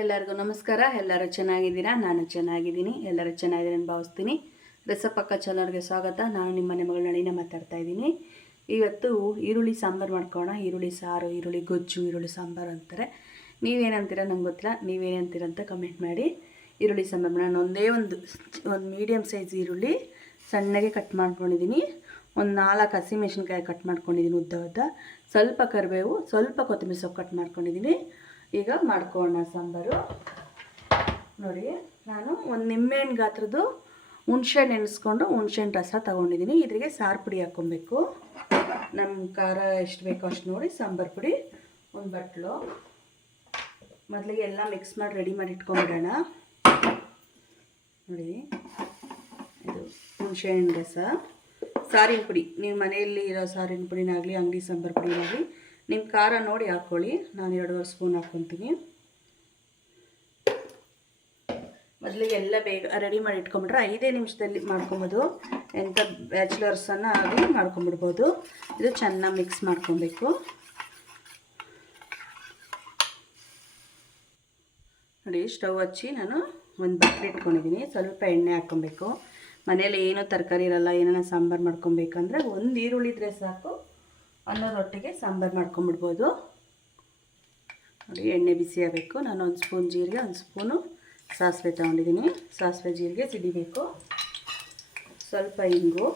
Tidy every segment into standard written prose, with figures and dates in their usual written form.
ಎಲ್ಲರಿಗೂ ನಮಸ್ಕಾರ. ಎಲ್ಲರೂ ಚೆನ್ನಾಗಿದ್ದೀರಾ? ನಾನು ಚೆನ್ನಾಗಿದ್ದೀನಿ. ಎಲ್ಲರೂ ಚೆನ್ನಾಗಿದ್ದೀನಿ ಅಂತ ಭಾವಿಸ್ತೀನಿ. ರಸಪಕ್ಕ ಚಾನಲ್ಗೆ ಸ್ವಾಗತ. ನಾನು ನಿಮ್ಮ ಮನೆ ಮಗಳು ನಳಿನ ಮಾತಾಡ್ತಾ ಇದ್ದೀನಿ. ಇವತ್ತು ಈರುಳ್ಳಿ ಸಾಂಬಾರು ಮಾಡ್ಕೊಳ್ಳೋಣ. ಈರುಳ್ಳಿ ಸಾರು, ಈರುಳ್ಳಿ ಗೊಜ್ಜು, ಈರುಳ್ಳಿ ಸಾಂಬಾರು ಅಂತಾರೆ. ನೀವೇನಂತೀರ ನಂಗೆ ಗೊತ್ತಿಲ್ಲ. ನೀವೇನಂತೀರ ಅಂತ ಕಮೆಂಟ್ ಮಾಡಿ. ಈರುಳ್ಳಿ ಸಾಂಬಾರು ನಾನು ಒಂದು ಮೀಡಿಯಮ್ ಸೈಜ್ ಈರುಳ್ಳಿ ಸಣ್ಣಗೆ ಕಟ್ ಮಾಡ್ಕೊಂಡಿದ್ದೀನಿ. ಒಂದು 4 ಹಸಿಮೆಣಸಿನ್ಕಾಯಿ ಕಟ್ ಮಾಡ್ಕೊಂಡಿದ್ದೀನಿ ಉದ್ದ ಉದ್ದ. ಸ್ವಲ್ಪ ಕರಿಬೇವು, ಸ್ವಲ್ಪ ಕೊತ್ತಂಬರಿ ಸೊಪ್ಪು ಕಟ್ ಮಾಡ್ಕೊಂಡಿದ್ದೀನಿ. ಈಗ ಮಾಡ್ಕೊಳ್ಳೋಣ ಸಾಂಬಾರು. ನೋಡಿ, ನಾನು ಒಂದು ನಿಂಬೆಹಣ್ಣು ಗಾತ್ರದ್ದು ಹುಣ್ಸೆಹಣ್ಣು ನೆನೆಸ್ಕೊಂಡು ಹುಣ್ಸೆಹಣ್ಣು ರಸ ತೊಗೊಂಡಿದ್ದೀನಿ. ಇದ್ರಿಗೆ ಸಾರು ಪುಡಿ ಹಾಕ್ಕೊಬೇಕು. ನಮ್ಮ ಖಾರ ಎಷ್ಟು ಬೇಕೋ ಅಷ್ಟು ನೋಡಿ ಸಾಂಬಾರು ಪುಡಿ ಒಂದು ಬಟ್ಲು. ಮೊದಲಿಗೆ ಎಲ್ಲ ಮಿಕ್ಸ್ ಮಾಡಿ ರೆಡಿ ಮಾಡಿ ಇಟ್ಕೊಂಡ್ಬಿಡೋಣ. ನೋಡಿ, ಇದು ಹುಣ್ಸೆಹಣ್ಣು ರಸ, ಸಾರಿನ ಪುಡಿ. ನೀವು ಮನೆಯಲ್ಲಿ ಇರೋ ಸಾರಿನ ಪುಡಿನಾಗಲಿ ಅಂಗಡಿ ಸಾಂಬಾರು ಪುಡಿನಾಗಲಿ ನಿಮ್ಮ ಖಾರ ನೋಡಿ ಹಾಕ್ಕೊಳ್ಳಿ. ನಾನು 2.5 ಸ್ಪೂನ್ ಹಾಕ್ಕೊತೀನಿ. ಮೊದಲಿಗೆ ಎಲ್ಲ ಬೇಗ ರೆಡಿ ಮಾಡಿ ಇಟ್ಕೊಂಬಿಟ್ರೆ 5 ನಿಮಿಷದಲ್ಲಿ ಮಾಡ್ಕೊಬೋದು. ಎಂಥ ಬ್ಯಾಚುಲರ್ಸನ್ನು ಆಗಲಿ ಮಾಡ್ಕೊಂಬಿಡ್ಬೋದು. ಇದು ಚೆನ್ನಾಗಿ ಮಿಕ್ಸ್ ಮಾಡ್ಕೊಬೇಕು. ನೋಡಿ, ಸ್ಟವ್ ಹಚ್ಚಿ ನಾನು ಒಂದು ಬಟ್ಲು ಇಟ್ಕೊಂಡಿದ್ದೀನಿ. ಸ್ವಲ್ಪ ಎಣ್ಣೆ ಹಾಕ್ಕೊಬೇಕು. ಮನೇಲಿ ಏನೂ ತರಕಾರಿ ಇರಲ್ಲ, ಏನಾರ ಸಾಂಬಾರು ಮಾಡ್ಕೊಬೇಕಂದ್ರೆ ಒಂದು ಈರುಳ್ಳಿ ಇದ್ರೆ ಸಾಕು, ಅನ್ನೋದೊಟ್ಟಿಗೆ ಸಾಂಬಾರು ಮಾಡ್ಕೊಂಬಿಡ್ಬೋದು. ನೋಡಿ, ಎಣ್ಣೆ ಬಿಸಿ ಆಗಬೇಕು. ನಾನು 1 ಸ್ಪೂನ್ ಜೀರಿಗೆ, 1 ಸ್ಪೂನು ಸಾಸಿವೆ ತೊಗೊಂಡಿದ್ದೀನಿ. ಸಾಸಿವೆ ಜೀರಿಗೆ ಸಿಡಿಬೇಕು. ಸ್ವಲ್ಪ ಇಂಗು,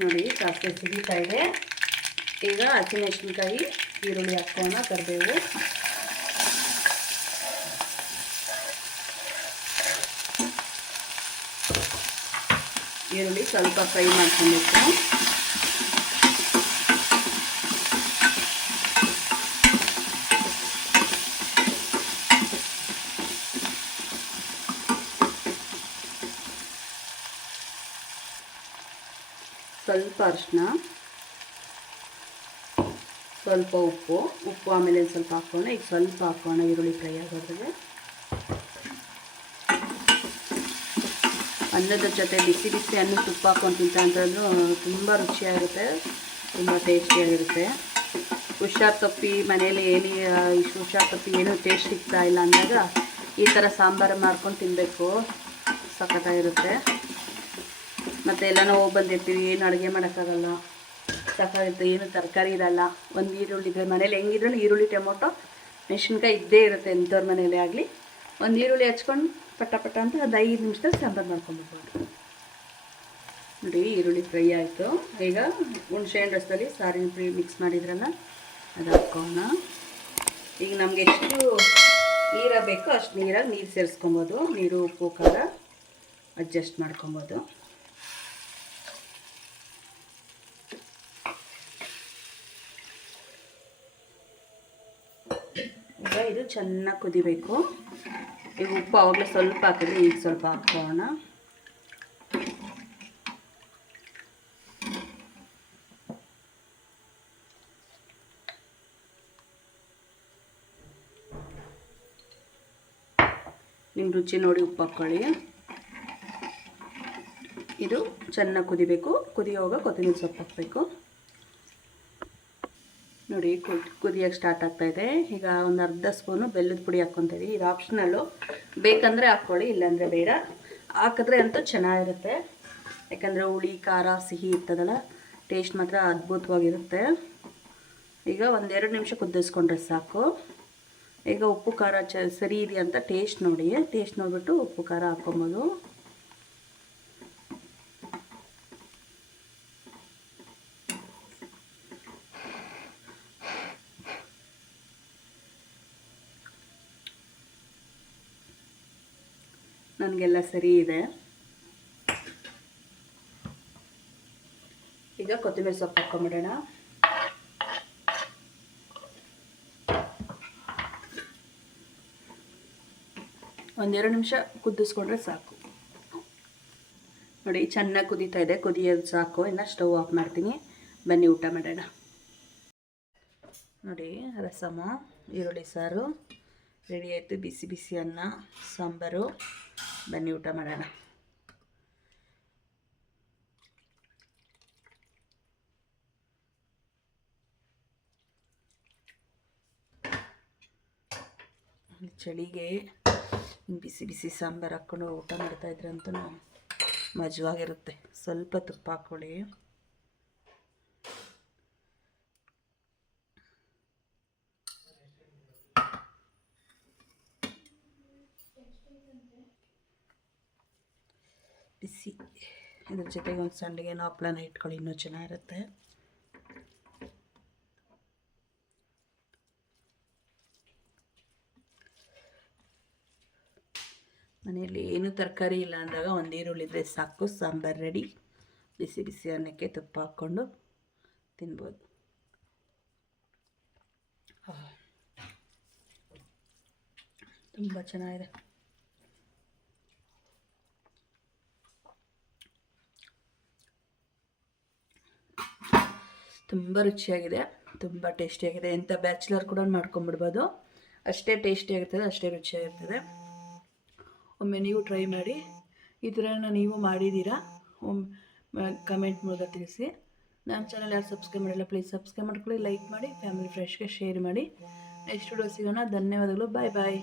ನೋಡಿ ಸಾಸಿವೆ ಸಿಡಿತಾ ಇದೆ. ಈಗ ಹಸಿಮೆಣಸಿನ್ಕಾಯಿ, ಈರುಳ್ಳಿ ಹಾಕೋಣ, ಕರಿಬೇವು, ಈರುಳ್ಳಿ ಸ್ವಲ್ಪ ಫ್ರೈ ಮಾಡ್ಕೊಬೇಕು. ಸ್ವಲ್ಪ ಅರಿಶಿನ, ಸ್ವಲ್ಪ ಉಪ್ಪು ಆಮೇಲೆ ಸ್ವಲ್ಪ ಹಾಕೋಣ. ಈಗ ಸ್ವಲ್ಪ ಹಾಕೋಣ ಈರುಳ್ಳಿ ಫ್ರೈ ಆಗೋದ್ರಿಗೆ. ಅನ್ನದ ಜೊತೆ ಬಿಸಿ ಬಿಸಿ ಅನ್ನ ತುಪ್ಪ ಹಾಕೊಂಡು ತಿಂತಂದ್ರೂ ತುಂಬ ರುಚಿಯಾಗಿರುತ್ತೆ, ತುಂಬ ಟೇಸ್ಟಿಯಾಗಿರುತ್ತೆ. ಹುಷಾರು ತಪ್ಪಿ ಮನೇಲಿ ಹುಷಾರು ತಪ್ಪಿ ಏನೂ ಟೇಸ್ಟ್ ಸಿಗ್ತಾ ಇಲ್ಲ ಅಂದಾಗ ಈ ಥರ ಸಾಂಬಾರು ಮಾಡ್ಕೊಂಡು ತಿನ್ನಬೇಕು. ಸಖತ್ತಾಗಿರುತ್ತೆ. ಮತ್ತು ಎಲ್ಲನೂ ಹೋಗಿ ಬಂದಿರ್ತೀವಿ, ಏನು ಅಡುಗೆ ಮಾಡೋಕ್ಕಾಗಲ್ಲ, ಸಾಕಾಗುತ್ತೆ, ಏನು ತರಕಾರಿ ಇರಲ್ಲ. ಒಂದು ಈರುಳ್ಳಿ ಇದ್ದರೆ ಮನೇಲಿ ಹೆಂಗಿದ್ರೂ ಈರುಳ್ಳಿ, ಟೊಮೊಟೊ, ಮೆಣಸಿನ್ಕಾಯಿ ಇದ್ದೇ ಇರುತ್ತೆ. ಎಂಥವ್ರ ಮನೇಲಿ ಆಗಲಿ ಒಂದು ಈರುಳ್ಳಿ ಹಚ್ಕೊಂಡು ಪಟ್ಟ ಪಟ್ಟ ಅಂತ ಒಂದು 5 ನಿಮಿಷದಲ್ಲಿ ಸಾಂಬಾರು ಮಾಡ್ಕೊಂಡ್ಬಿಡ್ಬೋದು. ನೋಡಿ, ಈರುಳ್ಳಿ ಫ್ರೈ ಆಯಿತು. ಈಗ ಹುಣ್ಸೆಹಣ್ಣು ರಸದಲ್ಲಿ ಸಾರಿನ ಪುಡಿ ಮಿಕ್ಸ್ ಮಾಡಿದ್ರಲ್ಲ ಅದು ಹಾಕೋಣ. ಈಗ ನಮಗೆ ಎಷ್ಟು ನೀರು ಬೇಕೋ ಅಷ್ಟು ನೀರಾಗಿ ನೀರು ಸೇರಿಸ್ಕೊಬೋದು. ನೀರು, ಉಪ್ಪು, ಖಾರ ಅಡ್ಜಸ್ಟ್ ಮಾಡ್ಕೊಬೋದು. ಈಗ ಇದು ಚೆನ್ನಾಗಿ ಕುದಿಬೇಕು. ಈಗ ಉಪ್ಪು ಆವಾಗಲೇ ಸ್ವಲ್ಪ ಹಾಕಿದ್ರೆ ಈಗ ಸ್ವಲ್ಪ ಹಾಕೋಣ. ನಿಮ್ಮ ರುಚಿ ನೋಡಿ ಉಪ್ಪು ಹಾಕ್ಕೊಳ್ಳಿ. ಇದು ಚೆನ್ನಾಗಿ ಕುದಿಬೇಕು. ಕುದಿಯೋವಾಗ ಕೊತ್ತಂಬರಿ ಸೊಪ್ಪು ಹಾಕಬೇಕು. ನೋಡಿ, ಕುದಿಯೋಕ್ಕೆ ಸ್ಟಾರ್ಟ್ ಆಗ್ತಾಯಿದೆ. ಈಗ ಒಂದು ಅರ್ಧ ಸ್ಪೂನು ಬೆಲ್ಲದ ಪುಡಿ ಹಾಕ್ಕೊತೀವಿ. ಇದು ಆಪ್ಷನಲ್ಲು, ಬೇಕಂದರೆ ಹಾಕ್ಕೊಳ್ಳಿ, ಇಲ್ಲಾಂದರೆ ಬೇಡ. ಹಾಕಿದ್ರೆ ಅಂತೂ ಚೆನ್ನಾಗಿರುತ್ತೆ. ಯಾಕಂದರೆ ಹುಳಿ, ಖಾರ, ಸಿಹಿ ಇರ್ತದಲ್ಲ, ಟೇಸ್ಟ್ ಮಾತ್ರ ಅದ್ಭುತವಾಗಿರುತ್ತೆ. ಈಗ 1-2 ನಿಮಿಷ ಕುದಿಸ್ಕೊಂಡ್ರೆ ಸಾಕು. ಈಗ ಉಪ್ಪು ಖಾರ ಸರಿ ಇದೆಯಾ ಅಂತ ಟೇಸ್ಟ್ ನೋಡಿ. ಟೇಸ್ಟ್ ನೋಡಿಬಿಟ್ಟು ಉಪ್ಪು ಖಾರ ಹಾಕ್ಕೊಬೋದು. ನನಗೆಲ್ಲ ಸರಿ ಇದೆ. ಈಗ ಕೊತ್ತಂಬರಿ ಸೊಪ್ಪು ಹಾಕ್ಕೊಂಬಿಡೋಣ. ಒಂದೆರಡು ನಿಮಿಷ ಕುದಿಸ್ಕೊಂಡ್ರೆ ಸಾಕು. ನೋಡಿ, ಚೆನ್ನಾಗಿ ಕುದೀತಾ ಇದೆ. ಕುದಿಯೋದು ಸಾಕು. ಇನ್ನು ಸ್ಟವ್ ಆಫ್ ಮಾಡ್ತೀನಿ. ಬನ್ನಿ ಊಟ ಮಾಡೋಣ. ನೋಡಿ, ರಸಮ, ಈರುಳ್ಳಿ ಸಾರು, ರೆಡಿ ಆಯಿತು. ಬಿಸಿ ಬಿಸಿ ಅನ್ನ ಸಾಂಬಾರು. ಬನ್ನಿ ಊಟ ಮಾಡೋಣ. ಚಳಿಗೆ ಬಿಸಿ ಬಿಸಿ ಸಾಂಬಾರು ಹಾಕ್ಕೊಂಡು ಊಟ ಮಾಡ್ತಾಯಿದ್ರೆ ಅಂತೂ ಮಜವಾಗಿರುತ್ತೆ. ಸ್ವಲ್ಪ ತುಪ್ಪ ಹಾಕ್ಕೊಳ್ಳಿ. ಬಿಸಿ ಇದ್ರ ಜೊತೆಗೆ ಒಂದು ಸಂಡಿಗೆನೋ ಹಪ್ಪಳನ ಇಟ್ಕೊಳ್ಳಿ, ಇನ್ನೂ ಚೆನ್ನಾಗಿರುತ್ತೆ. ಮನೆಯಲ್ಲಿ ಏನು ತರಕಾರಿ ಇಲ್ಲ ಅಂದಾಗ ಒಂದು ಈರುಳ್ಳಿ ಇದ್ದರೆ ಸಾಕು, ಸಾಂಬಾರು ರೆಡಿ. ಬಿಸಿ ಬಿಸಿ ಅನ್ನಕ್ಕೆ ತುಪ್ಪ ಹಾಕ್ಕೊಂಡು ತಿನ್ಬೋದು. ತುಂಬ ಚೆನ್ನಾಗಿದೆ. ತುಂಬ ರುಚಿಯಾಗಿದೆ, ತುಂಬ ಟೇಸ್ಟಿಯಾಗಿದೆ. ಎಂಥ ಬ್ಯಾಚುಲರ್ ಕೂಡ ಮಾಡ್ಕೊಂಬಿಡ್ಬೋದು. ಅಷ್ಟೇ ಟೇಸ್ಟಿಯಾಗಿರ್ತದೆ, ಅಷ್ಟೇ ರುಚಿಯಾಗಿರ್ತದೆ. ಒಮ್ಮೆ ನೀವು ಟ್ರೈ ಮಾಡಿ. ಈ ಥರ ನೀವು ಮಾಡಿದ್ದೀರಾ ಕಮೆಂಟ್ ಮೂಲಕ ತಿಳಿಸಿ. ನಮ್ಮ ಚಾನಲ್ ಯಾರು ಸಬ್ಸ್ಕ್ರೈಬ್ ಮಾಡಿಲ್ಲ, ಪ್ಲೀಸ್ ಸಬ್ಸ್ಕ್ರೈಬ್ ಮಾಡ್ಕೊಳ್ಳಿ, ಲೈಕ್ ಮಾಡಿ, ಫ್ಯಾಮಿಲಿ ಫ್ರೆಂಡ್ಸ್ಗೆ ಶೇರ್ ಮಾಡಿ. ನೆಕ್ಸ್ಟ್ ವಿಡಿಯೋ ಸಿಗೋಣ. ಧನ್ಯವಾದಗಳು. ಬಾಯ್ ಬಾಯ್.